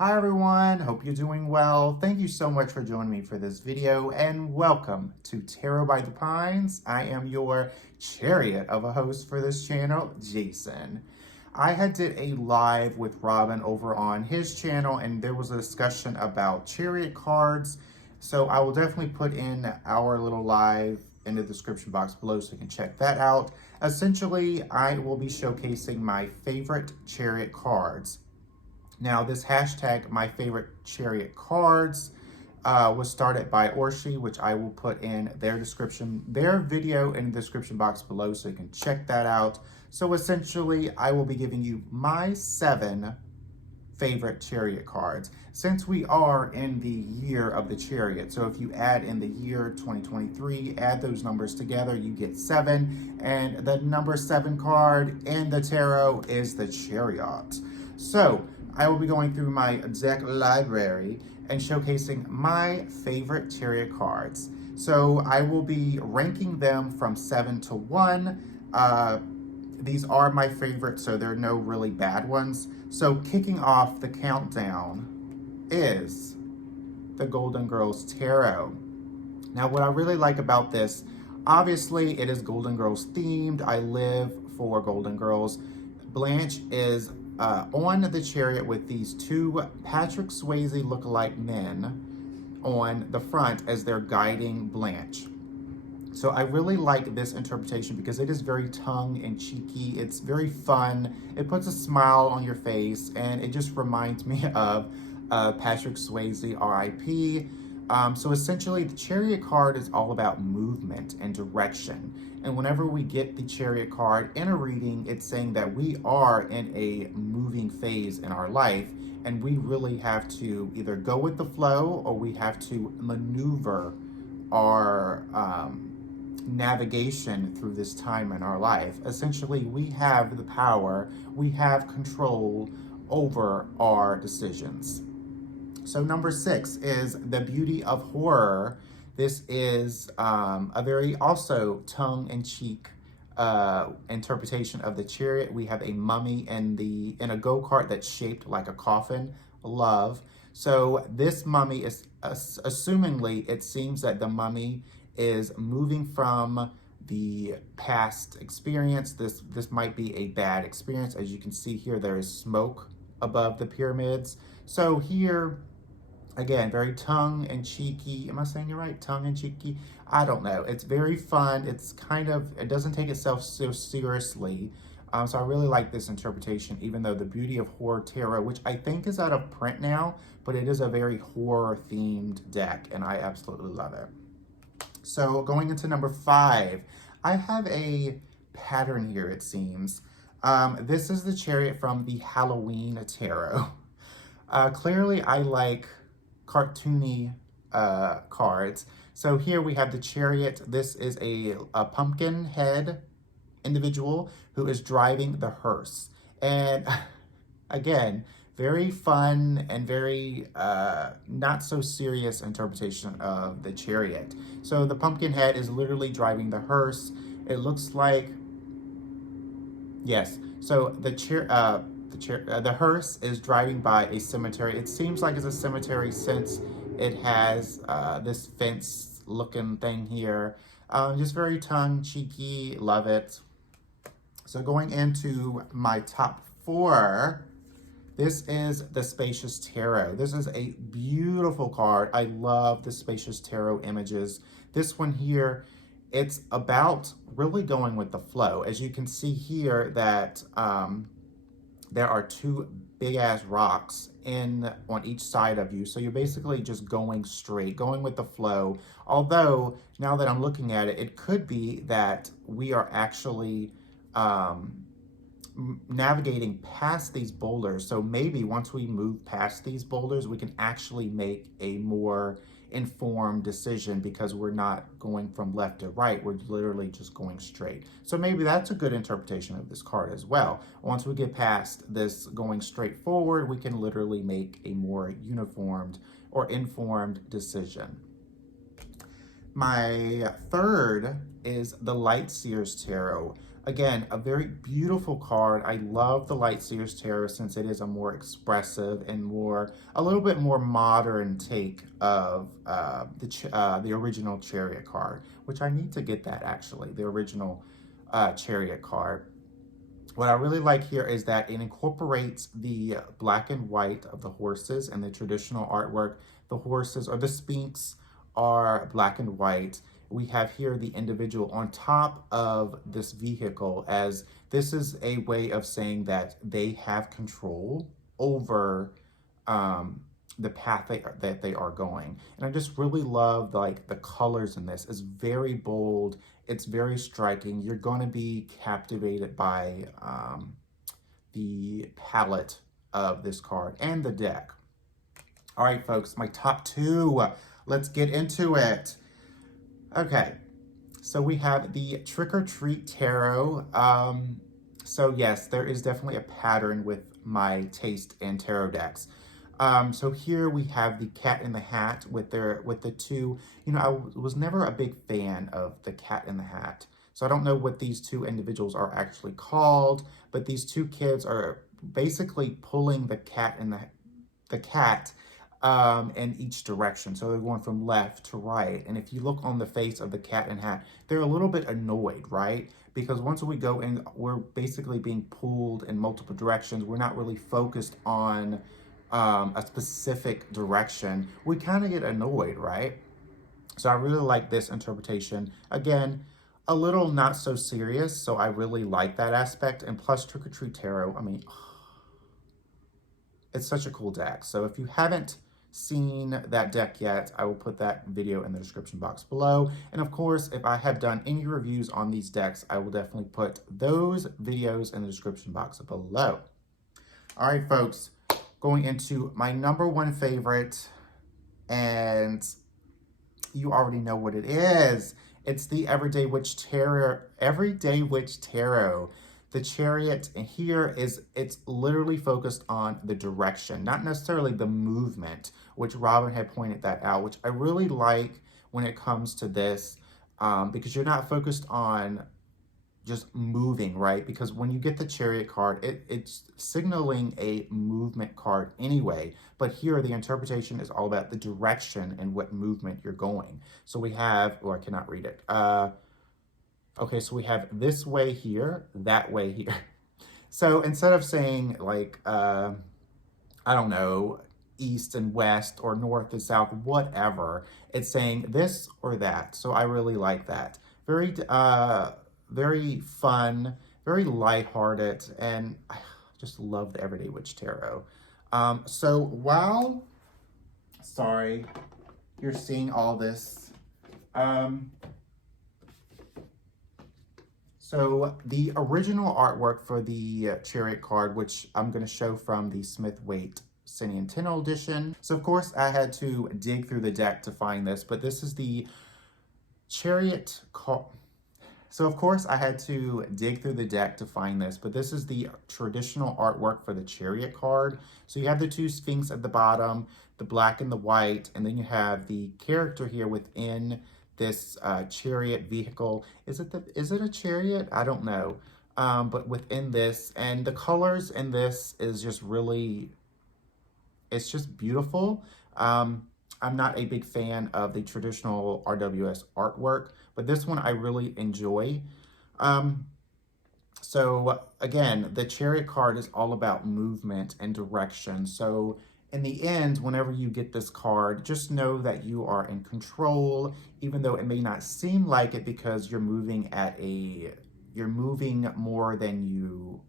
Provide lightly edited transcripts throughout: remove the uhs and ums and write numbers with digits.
Hi everyone, hope you're doing well. Thank you so much for joining me for this video and welcome to Tarot by the Pines. I am your chariot of a host for this channel, Jason. I had did a live with Robin over on his channel and there was a discussion about chariot cards. So I will definitely put in our little live in the description box below so you can check that out. Essentially, I will be showcasing my favorite chariot cards. Now, this hashtag, my favorite chariot cards, was started by Orshi, which I will put in their video in the description box below so you can check that out. So essentially, I will be giving you my 7 favorite chariot cards since we are in the year of the chariot. So if you add in the year 2023, add those numbers together, you get 7. And the number 7 card in the tarot is the Chariot. So I will be going through my deck library and showcasing my favorite chariot cards. So I will be ranking them from 7 to 1. These are my favorites, so there are no really bad ones. So kicking off the countdown is the Golden Girls Tarot. Now, what I really like about this, obviously it is Golden Girls themed. I live for Golden Girls. Blanche is on the chariot with these 2 Patrick Swayze lookalike men on the front as they're guiding Blanche. So I really like this interpretation because it is very tongue and cheeky. It's very fun. It puts a smile on your face and it just reminds me of Patrick Swayze, R.I.P. So essentially the chariot card is all about movement and direction. And whenever we get the chariot card in a reading, it's saying that we are in a moving phase in our life and we really have to either go with the flow or we have to maneuver our navigation through this time in our life. Essentially, we have the power, we have control over our decisions. So number 6 is The Beauty of Horror. This is a very also tongue-in-cheek interpretation of the chariot. We have a mummy in a go-kart that's shaped like a coffin. Love. So this mummy is, assumingly, it seems that the mummy is moving from the past experience. This might be a bad experience. As you can see here, there is smoke above the pyramids. So here, again, very tongue-and-cheeky. Am I saying it right? Tongue-and-cheeky? I don't know. It's very fun. It's kind of, it doesn't take itself so seriously. So I really like this interpretation, even though the Beauty of Horror Tarot, which I think is out of print now, but it is a very horror-themed deck, and I absolutely love it. So going into number 5, I have a pattern here, it seems. This is the Chariot from the Halloween Tarot. Clearly, I like cartoony cards. So here we have the Chariot. This is a pumpkin head individual who is driving the hearse. And again, very fun and very not so serious interpretation of the Chariot. So the pumpkin head is literally driving the hearse. It looks like, yes. So the hearse is driving by a cemetery. It seems like it's a cemetery since it has this fence looking thing here. Just very tongue-cheeky, love it. So going into my top 4, this is the Spacious Tarot. This is a beautiful card. I love the Spacious Tarot images. This one here, it's about really going with the flow. As you can see here that there are 2 big-ass rocks on each side of you. So you're basically just going straight, going with the flow. Although, now that I'm looking at it, it could be that we are actually navigating past these boulders. So maybe once we move past these boulders, we can actually make a more informed decision because we're not going from left to right. We're literally just going straight. So maybe that's a good interpretation of this card as well. Once we get past this going straight forward, we can literally make a more uniformed or informed decision. My 3rd is the Light Seers Tarot. Again, a very beautiful card. I love the Lightseer's Tarot since it is a more expressive and a little bit more modern take of the original Chariot card, which I need to get that actually, the original Chariot card. What I really like here is that it incorporates the black and white of the horses and the traditional artwork. The horses or the Sphinx are black and white. We have here the individual on top of this vehicle, as this is a way of saying that they have control over the path that they are going. And I just really love like the colors in this. It's very bold. It's very striking. You're going to be captivated by the palette of this card and the deck. All right, folks, my top two. Let's get into it. Okay, so we have the Trick or Treat Tarot. So yes, there is definitely a pattern with my taste in tarot decks. So here we have the Cat in the Hat with the two. You know, I was never a big fan of the Cat in the Hat. So I don't know what these two individuals are actually called, but these two kids are basically pulling the cat in each direction. So they're going from left to right. And if you look on the face of the Cat in Hat, they're a little bit annoyed, right? Because once we go in, we're basically being pulled in multiple directions. We're not really focused on a specific direction. We kind of get annoyed, right? So I really like this interpretation. Again, a little not so serious, so I really like that aspect. And plus Trick or Treat Tarot, I mean, it's such a cool deck. So if you haven't seen that deck yet, I will put that video in the description box below. And of course, if I have done any reviews on these decks, I will definitely put those videos in the description box below. All right, folks, going into my number one favorite, and you already know what it is. It's the Everyday Witch Tarot. The Chariot, and here it's literally focused on the direction, not necessarily the movement, which Robin had pointed that out, which I really like when it comes to this, because you're not focused on just moving, right? Because when you get the Chariot card, it's signaling a movement card anyway, but here the interpretation is all about the direction and what movement you're going. So we have, I cannot read it. Okay, so we have this way here, that way here. So instead of saying like, I don't know, east and west or north and south, whatever, it's saying this or that. So I really like that. Very fun, very lighthearted, and I just love the Everyday Witch Tarot. So while, sorry, you're seeing all this, so the original artwork for the Chariot card, which I'm going to show from the Smith-Waite Centennial Edition. So of course I had to dig through the deck to find this, but this is the Chariot card. So of course I had to dig through the deck to find this, but this is the traditional artwork for the Chariot card. So you have the two Sphinx at the bottom, the black and the white, and then you have the character here within this Chariot vehicle. Is it a chariot? I don't know. But within this, and the colors in this is just really, it's just beautiful. I'm not a big fan of the traditional RWS artwork, but this one I really enjoy. So again, the Chariot card is all about movement and direction. So in the end, whenever you get this card, just know that you are in control, even though it may not seem like it because you're moving more than you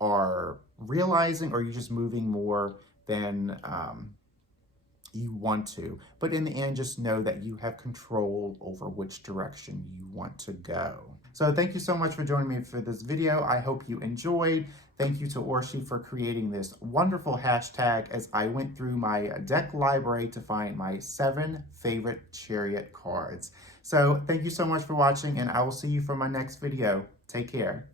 are realizing, or you're just moving more than you want to. But in the end, just know that you have control over which direction you want to go. So thank you so much for joining me for this video. I hope you enjoyed. Thank you to Orshi for creating this wonderful hashtag as I went through my deck library to find my 7 favorite Chariot cards. So thank you so much for watching, and I will see you for my next video. Take care.